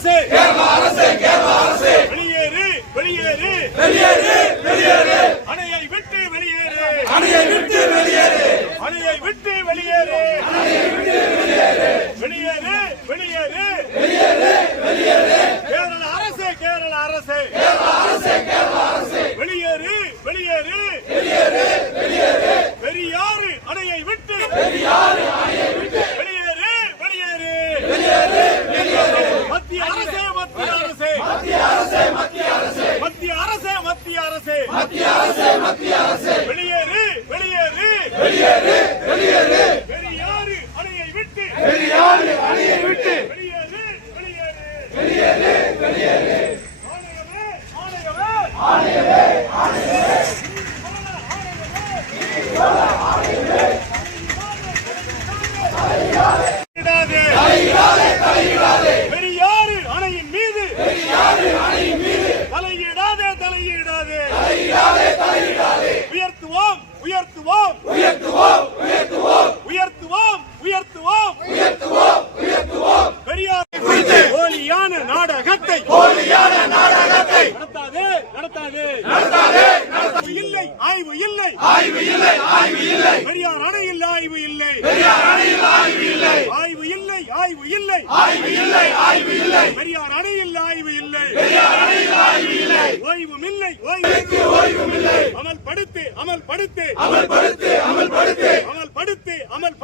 அரசே. கேரள அரசே கேரள அரசே. வெளியேறு வெளியேறு. வெளியேறு வெளியேறு. அணையை விட்டு வெளியேறு. அணையை விட்டு வெளியேறு. அணையை விட்டு வெளியேறு. வெளியேறு. வெளியேறு கேரள அரசே கேரள அரசே. வெளியேறு வெளியேறு. பெரியாறு அணையை விட்டு. மத்திய அரசு மத்திய அரசு வெளியே போலியான நாடகத்தை. போலியான நாடகத்தை. நடத்தாதே நடத்தாதே. நடத்தாதே இல்லை ஆய்வு இல்லை. ஆய்வு இல்லை ஆய்வு இல்லை. பெரியார் அணையில் ஆய்வு இல்லை. பெரியார் அணையில் ஆய்வு இல்லை. ஆய்வு இல்லை ஆய்வு இல்லை. ஆய்வு இல்லை ஆய்வு இல்லை. பெரியார் அணையில் ஆய்வு இல்லை. பெரியார் அணையில் ஆய்வு இல்லை. ஓய்வும் இல்லை ஓய்வு ஓய்வும் இல்லை. அமல்படுத்து அமல்படுத்து. அமல்படுத்து அமல்படுத்து.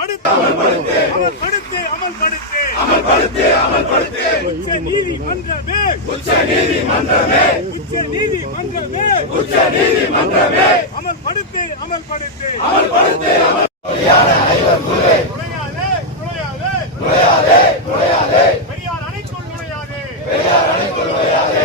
அமல்படுத்து. அமல்படுத்து அமல்படுத்து. அமல்படுத்து அமல்படுத்து உச்ச நீதிமன்றமே. உச்ச நீதிமன்றமே. உச்ச நீதிமன்றமே உச்ச நீதிமன்றமே அமல்படுத்து அமல்படுத்து. அமல்படுத்து நுழையாதே நுழையாதே. நுழையாதே பெரியார் அணைக்குள் நுழையாதே. பெரியார் அணைக்குள் நுழையாதே